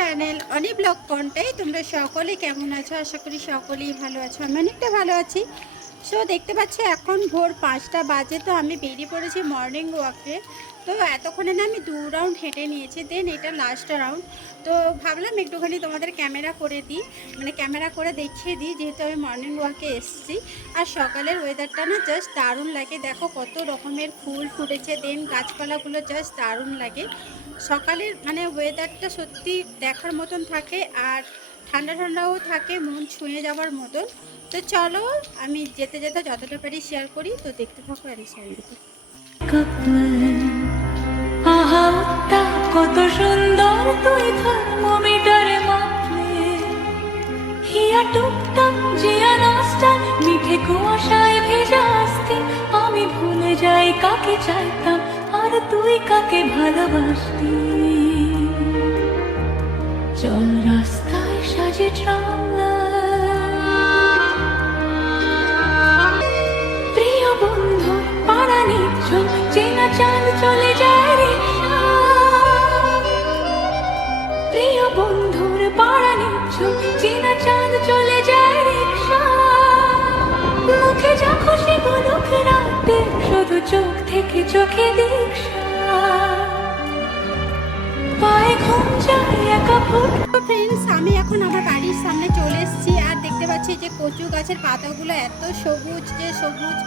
Channel অনেক blog কন্টে তোমরা সকলে কেমন আছো? আশা করি সকলেই ভালো আছো। আমি অনেকটা ভালো আছি। সো দেখতে পাচ্ছ, এখন ভোর পাঁচটা বাজে, তো আমি বেরিয়ে পড়েছি মর্নিং ওয়াকে তো এতক্ষণে না আমি দু রাউন্ড হেঁটে নিয়েছি দেন এটা লাস্ট রাউন্ড তো ভাবলাম একটুখানি তোমাদের ক্যামেরা করে দিই মানে ক্যামেরা করে দেখিয়ে দিই, যেহেতু আমি মর্নিং ওয়াকে এসেছি। আর সকালের ওয়েদারটা না জাস্ট দারুণ লাগে। দেখো কত রকমের ফুল ফুটেছে দেন গাছপালাগুলো জাস্ট দারুণ লাগে। সকালের মানে ওয়েদারটা সত্যি দেখার মতন থাকে আর ঠান্ডা ঠান্ডাও থাকে, মন ছুঁয়ে যাওয়ার মতন। তো চলো, আমি যেতে যেতে যতটা পারি শেয়ার করি, তো দেখতে থাকো আর কত সুন্দর, তুই থার্মোমিটারে মাপলে হিয়া টুকটাক জিয়া নস্টার মিঠে কুয়াশায় ভেজা আসতি, আমি ভুলে যাই কাকে চাইতাম। আর তুই কাকে ভালোবাসতি? চল রাস্তায় সাজে ট্রামলার প্রিয় বন্ধু, পাড়া নিচ্ছ, চেনা চাঁদ চলে চোখ আমি এখন আমার বাড়ির সামনে চলে এসেছি আর দেখতে পাচ্ছি যে কচু গাছের পাতাগুলো এত সবুজ যে সবুজ,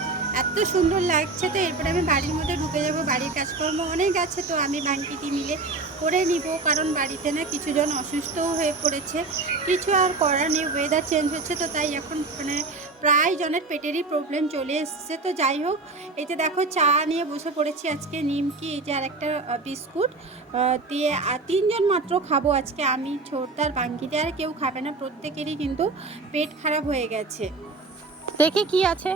এত সুন্দর লাগছে। তো এরপরে আমি বাড়ির মধ্যে ঢুকে যাব, বাড়ির কাজকর্ম অনেক আছে। তো আমি বাঙ্কিটি মিলে করে নিব, কারণ বাড়িতে না কিছুজন অসুস্থও হয়ে পড়েছে। কিছু আর করার নেই ওয়েদার চেঞ্জ হচ্ছে, তো তাই এখন মানে প্রায় জনের পেটেরই প্রবলেম চলে এসছে। তো যাই হোক এই যে দেখো চা নিয়ে বসে পড়েছি আজকে নিমকি এই যে আর একটা বিস্কুট। দিয়ে আর তিনজন মাত্র খাব আজকে আমি ছোটদার বাঙ্কিতে আর কেউ খাবে না প্রত্যেকেরই কিন্তু পেট খারাপ হয়ে গেছে। দেখি কি আছে।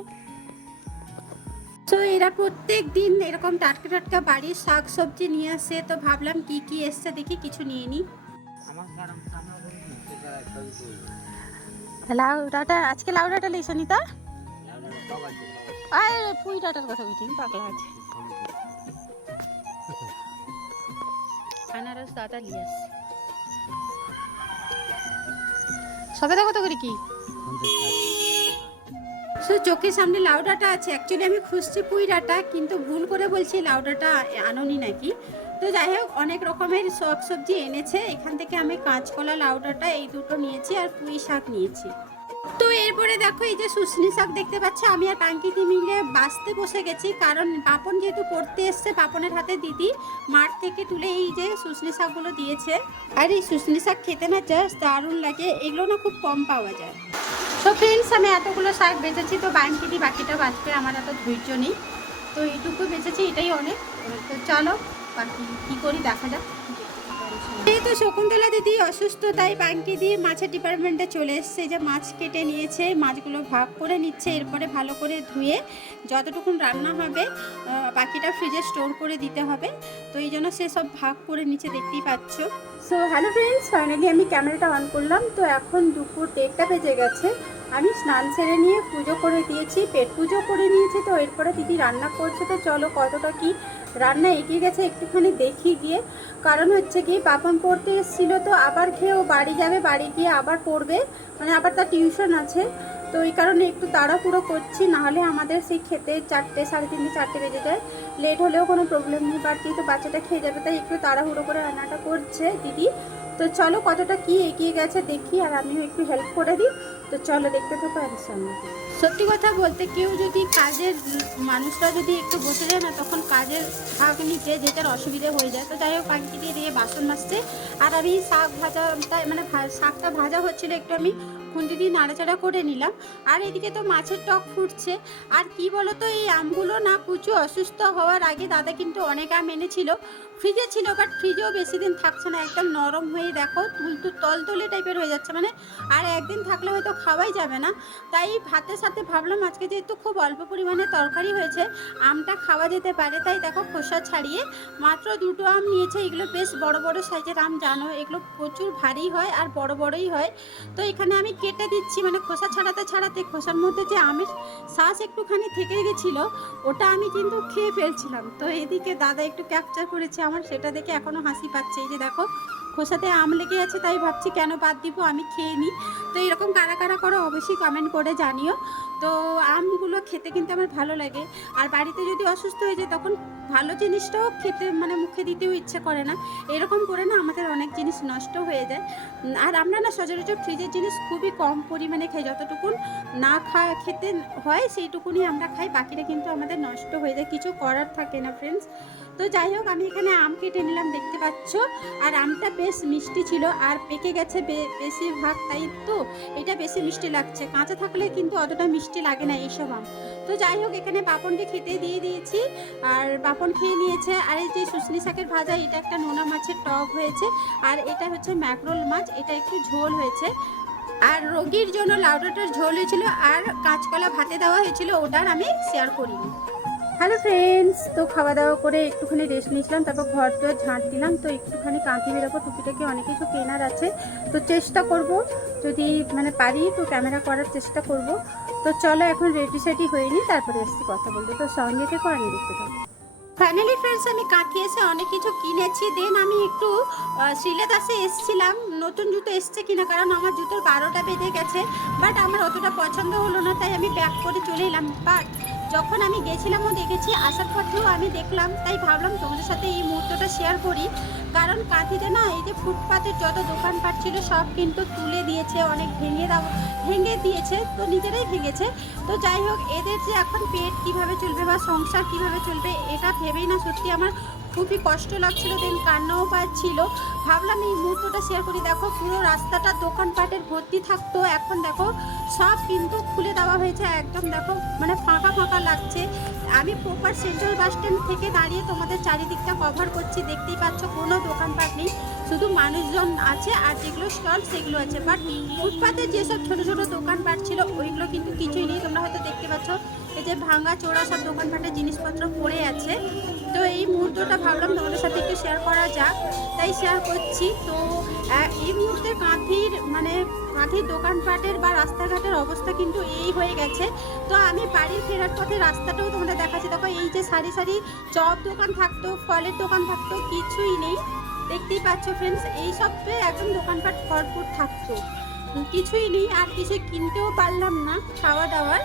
তো এরা প্রত্যেক দিন এরকম টাটকা টাটকা বাড়ির শাক সবজি নিয়ে আসে তো ভাবলাম কি কি এসছে দেখি কিছু নিয়ে নিই লাউ ডাটা, আজকে লাউ ডাটা লেছে নিতা আর, পুঁই ডাটার কথা বলছি পাগলা আছে। আনারস দাদা আসছে সবেদা কত করে কি? সো চোখের সামনে লাউ ডাঁটা আছে। অ্যাকচুয়ালি আমি খুঁজছি পুঁই ডাটা, কিন্তু ভুল করে বলছি লাউ ডাঁটা আননি নাকি। তো যাই হোক, অনেক রকমের শাক সবজি এনেছে। এখান থেকে আমি কাঁচকলা লাউ ডাঁটা এই দুটো নিয়েছি আর পুঁই শাক নিয়েছি। তো এরপরে দেখো, এই যে শুশনি শাক দেখতে পাচ্ছ, আমি আর কাঙ্কিতি মিলে বাঁচতে বসে গেছি। কারণ পাপন যেহেতু পড়তে এসছে পাপনের হাতে দিদি মাঠ থেকে তুলে এই যে শুশনি শাকগুলো দিয়েছে। আর এই শুশনি শাক খেতে না জাস্ট দারুণ লাগে, এগুলো না খুব কম পাওয়া যায়। তো ফ্রেন্ডস আমি এতগুলো শাক বেঁচেছি, তো বাঙ্কিটি বাকিটা বাঁচবে, আমার এত ধৈর্য নেই। তো এইটুকু বেঁচেছি, এটাই অনেক। তো চলো বাকি কী করি দেখা যাক। এই তো শকুন্তলা দিদি অসুস্থ তাই বাঙ্কি দিয়ে মাছের ডিপার্টমেন্টে চলে এসছে। যে মাছ কেটে নিয়েছে মাছগুলো ভাগ করে নিচ্ছে এরপরে ভালো করে ধুয়ে যতটুকুন রান্না হবে বাকিটা ফ্রিজে স্টোর করে দিতে হবে। তো এই জন্য সে সব ভাগ করে নিচে দেখতেই পাচ্ছ। সো হ্যালো ফ্রেন্ডস ফাইনালি আমি ক্যামেরাটা অন করলাম। তো এখন দুপুর দেড়টা বেজে গেছে। আমি স্নান সেরে নিয়ে পুজো করে দিয়েছি পেট পুজো করে নিয়েছি। তো এরপরে দিদি রান্না করছে। তো চলো কতটা কি রান্না এগিয়ে গেছে, একটুখানি দেখি গিয়ে। কারণ হচ্ছে কি পাপন পড়তে এসেছিল তো আবার খেয়ে ও বাড়ি যাবে, বাড়ি গিয়ে আবার পড়বে। মানে আবার তার টিউশন আছে। তো এই কারণে একটু তাড়াহুড়ো করছি, নাহলে আমাদের সেই খেতে চারটে, সাড়ে তিনটে, চারটে বেজে যায়। লেট হলেও কোনো প্রবলেম নেই, বাট কিন্তু বাচ্চাটা খেয়ে যাবে, তাই একটু তাড়াহুড়ো করে রান্নাটা করছে দিদি। তো চলো কতটা কি এগিয়ে গেছে দেখি, আর আমিও একটু হেল্প করে দিই। তো চলো দেখতে থাকো আর সঙ্গে সত্যি কথা বলতে কেউ যদি কাজের মানুষরা যদি একটু বসে যায় না, তখন কাজের ভাগ নিতে যেটার অসুবিধা হয়ে যায়। তো যাই হোক পাখি দিয়ে দিয়ে বাসন মাজছে। আর আমি শাক ভাজাটা মানে শাকটা ভাজা হচ্ছিল একটু আমি খুন্তি দিয়ে নাড়াচাড়া করে নিলাম। আর এদিকে তো মাছের টক ফুটছে। আর কি বলতো, এই আমগুলো না কুচু অসুস্থ হওয়ার আগে দাদা কিন্তু অনেক আম এনেছিল। ফ্রিজে ছিল, বাট ফ্রিজেও বেশি দিন থাকছে না। একদম নরম হয়ে দেখো তুলতু তলতলে টাইপের হয়ে যাচ্ছে। মানে আর একদিন থাকলে হয়তো খাওয়াই যাবে না। তাই ভাতের সাথে ভাবলাম আজকে যেহেতু খুব অল্প পরিমাণে তরকারি হয়েছে, আমটা খাওয়া যেতে পারে। তাই দেখো খোসা ছাড়িয়ে মাত্র দুটো আম নিয়েছে। এগুলো বেশ বড় বড় সাইজের আম, জানো? এগুলো প্রচুর ভারী হয় আর বড়, বড়ই হয়। তো এখানে আমি কেটে দিচ্ছি। মানে খোসা ছাড়াতে ছাড়াতে খোসার মধ্যে যে আমের শ্বাস একটুখানি থেকে গেছিল, ওটা আমি কিন্তু খেয়ে ফেলছিলাম। তো এদিকে দাদা একটু ক্যাপচার করেছে আমার, সেটা দেখে এখনও হাসি পাচ্ছে। এই যে দেখো, খোসাতে আম লেগে আছে, তাই ভাবছি কেন বাদ দিব? আমি খেয়ে নিই। তো এরকম কারা কারা করো অবশ্যই কমেন্ট করে জানিও। তো আমগুলো খেতে কিন্তু আমার ভালো লাগে। আর বাড়িতে যদি অসুস্থ হয়ে যায় তখন ভালো জিনিসটাও খেতে মানে মুখে দিতেও ইচ্ছে করে না। এরকম করে না আমাদের অনেক জিনিস নষ্ট হয়ে যায়। আর আমরা না সচরাচর ফ্রিজের জিনিস খুবই কম পরিমাণে খাই। যতটুকুন না খা খেতে হয় সেইটুকুনি আমরা খাই। বাকিটা কিন্তু আমাদের নষ্ট হয়ে যায়। কিছু করার থাকে না ফ্রেন্ডস তো যাই হোক, আমি এখানে আম কেটে নিলাম, দেখতে পাচ্ছ। আর আমটা বেশ মিষ্টি ছিল। আর পেকে গেছে বেশিরভাগ, তাই তো? এটা বেশি মিষ্টি লাগছে। কাঁচা থাকলে কিন্তু অতটা মিষ্টি লাগে না এইসব আম। তো যাই হোক, এখানে বাপনকে খেতে দিয়ে দিয়েছি। আর বাপন খেয়ে নিয়েছে। আর এই যে শুশনি শাকের ভাজা, এটা একটা নোনা মাছের টক হয়েছে। আর এটা হচ্ছে ম্যাকরোল মাছ। এটা একটু ঝোল হয়েছে। আর রোগীর জন্য লাউডাটার ঝোল হয়েছিল। আর কাঁচকলা ভাতে দেওয়া হয়েছিল, ওটার আমি শেয়ার করিনি। হ্যালো ফ্রেন্ডস, তো খাওয়া দাওয়া করে একটুখানি রেস্ট নিয়েছিলাম, তারপর ঘর তো ঝাঁট দিলাম, তো একটুখানি কাঁথি বেরোবো টুকিটাকি অনেক কিছু কেনার আছে, তো চেষ্টা করব, যদি মানে পারি তো ক্যামেরা করার চেষ্টা করব, তো চলো এখন রেডি সেডি হয়ে নিই, তারপরে এসছি কথা বলতে, তো সঙ্গে থেকে আমি দেখতে থাকব ফাইনালি ফ্রেন্ডস আমি কাঁথি এসে অনেক কিছু কিনেছি দেন আমি একটু শ্রীলেদাসে এসছিলাম, নতুন জুতো এসছে কিনা, কারণ আমার জুতোর বারোটা বেঁধে গেছে বাট আমার অতটা পছন্দ হলো না, তাই আমি ব্যাক করে চলে এলাম বাট যখন আমি গেছিলামও দেখেছি, আসার পথেও আমি দেখলাম, তাই ভাবলাম তোমাদের সাথে এই মুহূর্তটা শেয়ার করি। কারণ কাঁথিতে না এই যে ফুটপাতের যত দোকানপাট ছিল, সব কিন্তু তুলে দিয়েছে, অনেক ভেঙে দাও, ভেঙে দিয়েছে, তো নিজেরাই ভেঙেছে। তো যাই হোক, এদের যে এখন পেট কীভাবে চলবে বা সংসার কীভাবে চলবে, এটা ভেবেই না সত্যি আমার খুবই কষ্ট লাগছিল দেন কান্নাও পাচ্ছিল। ভাবলাম এই মুহূর্তটা শেয়ার করি। দেখো, পুরো রাস্তাটা দোকানপাটের ভর্তি থাকতো। এখন দেখো, সব কিন্তু খুলে দেওয়া হয়েছে। একদম দেখো মানে ফাঁকা ফাঁকা লাগছে। আমি প্রপার সেন্ট্রাল বাস স্ট্যান্ড থেকে দাঁড়িয়ে তোমাদের চারিদিকটা কভার করছি। দেখতেই পাচ্ছ, কোনো দোকানপাট নেই। শুধু মানুষজন আছে আর যেগুলো স্টল সেগুলো আছে। বাট ফুটপাতে যেসব ছোট ছোট দোকানপাট ছিল, ওইগুলো কিন্তু কিছুই নেই। তোমরা হয়তো দেখতে পাচ্ছ যে ভাঙা, চোরা সব দোকানপাটের জিনিসপত্র পড়ে আছে। তো এই মুহূর্তটা ভাবলাম তোমাদের সাথে একটু শেয়ার করা যাক। তাই শেয়ার করছি। তো এই মুহূর্তে কাঁথির মানে কাঁথির দোকানপাটের বা রাস্তাঘাটের অবস্থা কিন্তু এই হয়ে গেছে। তো আমি বাড়ির ফেরার পথে রাস্তাটাও তোমাদের দেখাচ্ছি। দেখো, এই যে সারি সারি চপ দোকান থাকতো, ফলের দোকান থাকতো, কিছুই নেই। দেখতেই পাচ্ছ ফ্রেন্ডস এই সবে একদম দোকানপাট ভরপুর থাকতো। কিছুই নেই, আর কিছু কিনতেও পারলাম না, খাওয়া দাওয়ার।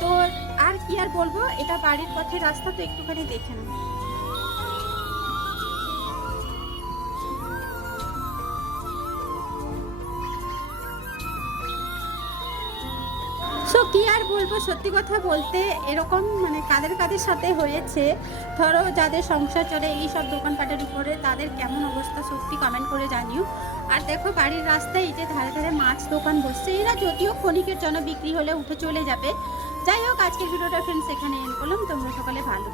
তো আর কি আর বলব? এটা বাড়ির পথে রাস্তা তো একটুখানি দেখে নাও কি আর বলব? সত্যি কথা বলতে এরকম মানে কাদের কাদের সাথে হয়েছে? ধরো যাদের সংসার চলে এই সব দোকানপাটের উপরে, তাদের কেমন অবস্থা সত্যি কমেন্ট করে জানিও। আর দেখো বাড়ির রাস্তায় এই যে ধারে ধারে মাছ দোকান বসছে, এরা যদিও ক্ষণিকের জন্য বিক্রি হলে উঠে চলে যাবে। যাই হোক, আজকের ভিডিওটা ফ্রেন্ডস এখানে এনে করলাম। তোমরা সকালে ভালো